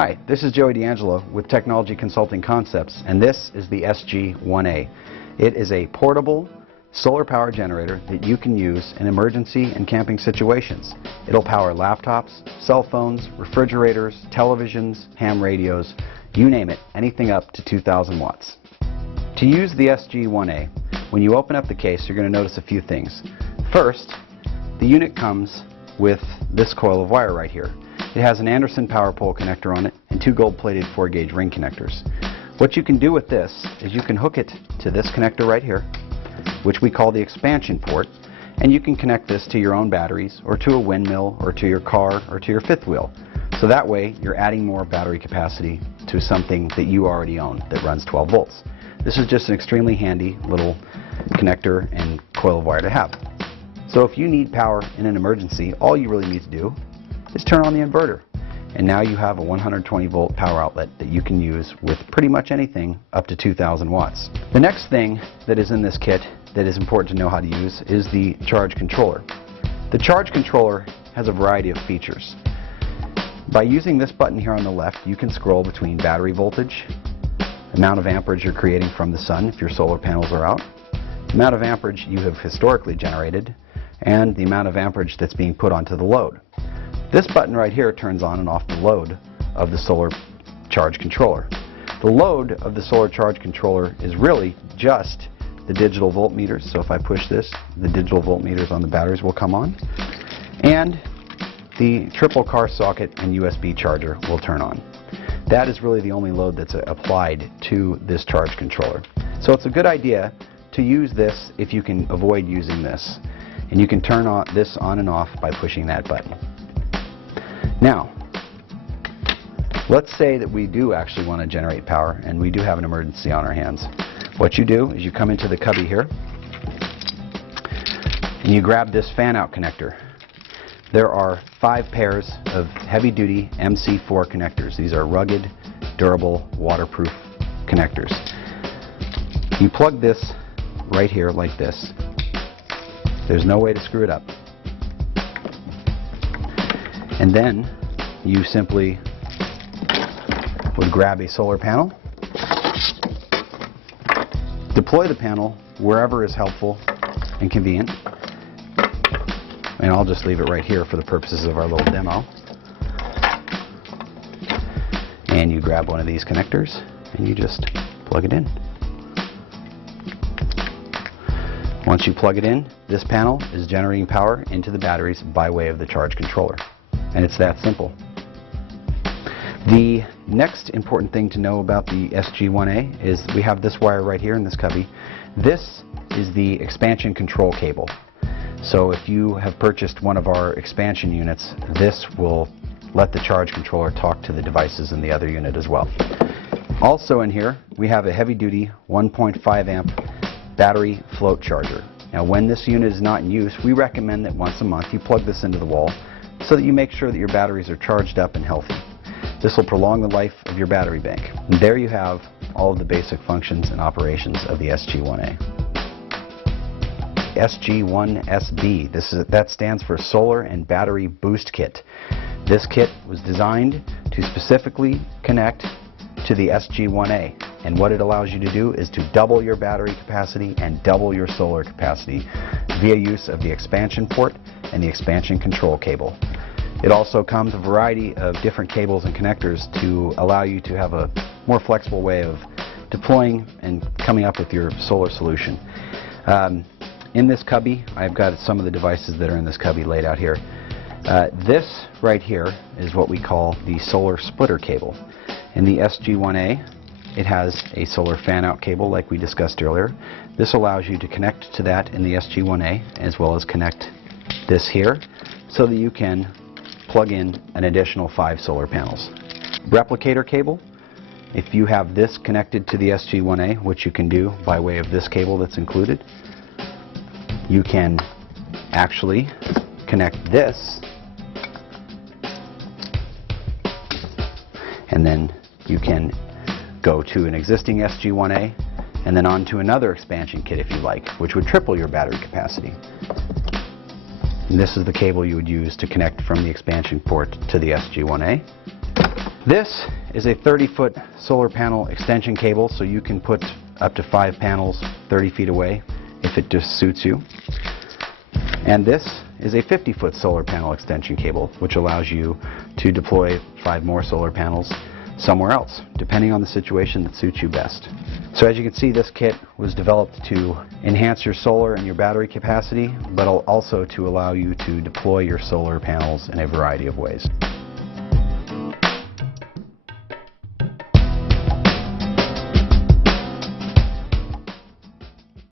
Hi, this is Joey D'Angelo with Technology Consulting Concepts, and this is the SG1A. It is a portable solar power generator that you can use in emergency and camping situations. It'll power laptops, cell phones, refrigerators, televisions, ham radios, you name it, anything up to 2,000 watts. To use the SG1A, when you open up the case, you're going to notice a few things. First, the unit comes with this coil of wire right here. It has an Anderson power pole connector on it and two gold-plated 4-gauge ring connectors. What you can do with this is you can hook it to this connector right here, which we call the expansion port, and you can connect this to your own batteries or to a windmill or to your car or to your fifth wheel. So that way you're adding more battery capacity to something that you already own that runs 12 volts. This is just an extremely handy little connector and coil of wire to have. So if you need power in an emergency, all you really need to do is turn on the inverter. And now you have a 120 volt power outlet that you can use with pretty much anything up to 2,000 watts. The next thing that is in this kit that is important to know how to use is the charge controller. The charge controller has a variety of features. By using this button here on the left, you can scroll between battery voltage, amount of amperage you're creating from the sun if your solar panels are out, the amount of amperage you have historically generated, and the amount of amperage that's being put onto the load. This button right here turns on and off the load of the solar charge controller. The load of the solar charge controller is really just the digital voltmeters. So if I push this, the digital voltmeters on the batteries will come on, and the triple car socket and USB charger will turn on. That is really the only load that's applied to this charge controller. So it's a good idea to use this if you can avoid using this. And you can turn this on and off by pushing that button. Now, let's say that we do actually want to generate power and we do have an emergency on our hands. What you do is you come into the cubby here and you grab this fan out connector. There are 5 pairs of heavy-duty MC4 connectors. These are rugged, durable, waterproof connectors. You plug this right here like this. There's no way to screw it up. And then you simply would grab a solar panel, deploy the panel wherever is helpful and convenient, and I'll just leave it right here for the purposes of our little demo. And you grab one of these connectors and you just plug it in. Once you plug it in, this panel is generating power into the batteries by way of the charge controller. And it's that simple. The next important thing to know about the SG1A is we have this wire right here in this cubby. This is the expansion control cable. So if you have purchased one of our expansion units, this will let the charge controller talk to the devices in the other unit as well. Also in here, we have a heavy-duty 1.5 amp battery float charger. Now when this unit is not in use, we recommend that once a month you plug this into the wall so that you make sure that your batteries are charged up and healthy. This will prolong the life of your battery bank. And there you have all of the basic functions and operations of the SG1A. SG1SB, that stands for Solar and Battery Boost Kit. This kit was designed to specifically connect to the SG1A, and what it allows you to do is to double your battery capacity and double your solar capacity via use of the expansion port and the expansion control cable. It also comes a variety of different cables and connectors to allow you to have a more flexible way of deploying and coming up with your solar solution. In this cubby, I've got some of the devices that are in this cubby laid out here. This right here is what we call the solar splitter cable. In the SG1A, it has a solar fan-out cable like we discussed earlier. This allows you to connect to that in the SG1A as well as connect this here so that you can plug in an additional 5 solar panels. Replicator cable, if you have this connected to the SG1A, which you can do by way of this cable that's included, you can actually connect this and then you can go to an existing SG1A and then onto another expansion kit if you like, which would triple your battery capacity. And this is the cable you would use to connect from the expansion port to the SG1A. This is a 30-foot solar panel extension cable, so you can put up to 5 panels 30 feet away if it just suits you. And this is a 50-foot solar panel extension cable, which allows you to deploy 5 more solar panels somewhere else, depending on the situation that suits you best. So as you can see, this kit was developed to enhance your solar and your battery capacity, but also to allow you to deploy your solar panels in a variety of ways.